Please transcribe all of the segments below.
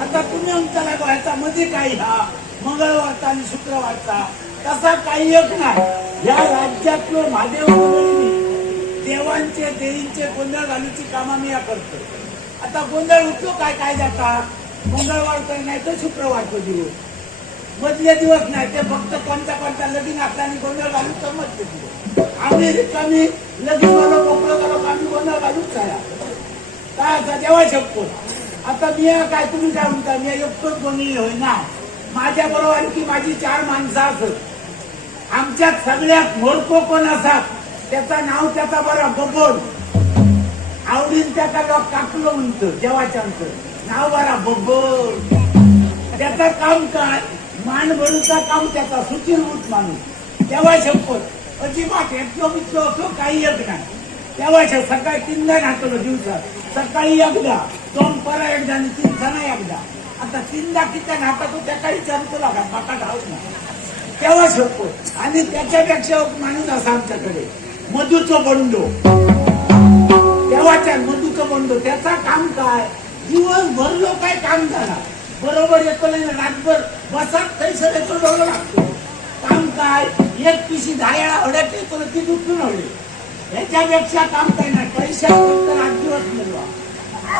आता तुम्ही आमचा लागो ह्याचा मध्ये काही हा मंगळवारचा आणि शुक्रवारचा तसा काही एक नाही या राज्यातलं महादेव देवांचे देवींचे गोंधळ घालूची कामं मी या करतो आता गोंधळ उठतो काय काय जातात मंगळवार नाही तर शुक्रवारचा दिवस. मधले दिवस नाही ते फक्त कोणता कोणता लगीन असताना गोंधळ घालून समजते दिवस. आम्ही रिकामी लगीन वालो मोकळं झालं आम्ही गोंधळ घालूच काय काय असा देवा शकतो. आता मी काय तुम्ही काय म्हणता? मी एकटोच गोंधळी होय ना. माझ्या बरोबर आणखी माझी चार माणसं असत. आमच्यात सगळ्यात मोडको कोण असतात? त्याचा नाव त्याचा बरा बबोड आवडीन त्याचा लोक काकलं म्हणतं देवाच्या नाव बरा बबोड त्याचं काम काय? मान भरूचा काम त्याचा. सुचिरभूत माणूस. तेव्हा शपथ अजिबात येतो मित्र असो काही येत नाही. तेव्हा सकाळी तीनदा घातलो दिवसात सकाळी एकदा. दोन परा एकदा आणि तीन सणा एकदा. आता तीनदा किती घातात त्या काही विचारतो लागा माका ठाऊक नाही. तेव्हा शपथ आणि त्याच्यापेक्षा माणूस असा आमच्याकडे. मधुचो बंडो. दिवसभर लोक काय काम झाला बरोबर येतो नाही रातभर बसत थैसर येतो डोळं लागतो. काम काय? एक पिशी दहा हड्यात येतो ना, ती दुखून हवडे याच्यापेक्षा काम काय ना पैशा फक्त रात दिवस मिळवा.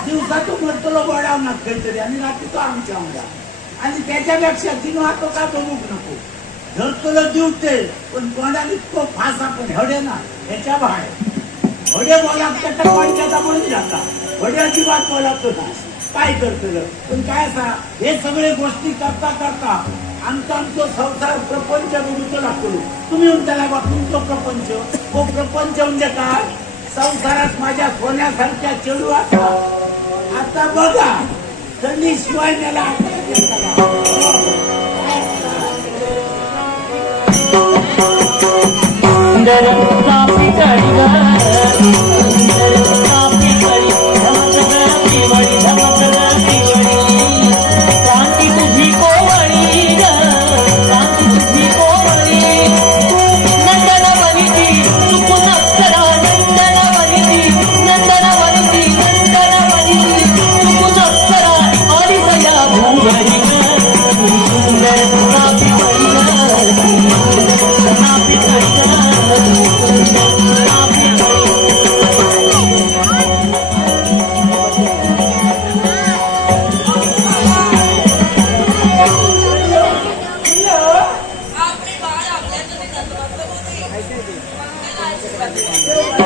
दिवसातून मरतलो बडाव ना काहीतरी आणि रात्री तो आमच्या आमच्या आणि त्याच्यापेक्षा तीन वाटतो का बघूक नको. धरतलो दिवते पण कोणाला इतकं फास आपण हडे ना ह्याच्या बाहेर. हडे बोलात त्याचा पंचायत आपण जाता हडे अजिबात बोलातो ना. काय करतलं पण काय असा हे सगळे गोष्टी करता करता आमचा आमचं संसार प्रपंच म्हणून लागतो. तुम्ही त्याला बा तुमचं प्रपंच. तो प्रपंच म्हणजे काय? संसारात माझ्या सोन्यासारख्या चेडू असतात आता बघा त्यांनी शिवाय मला आता Silver.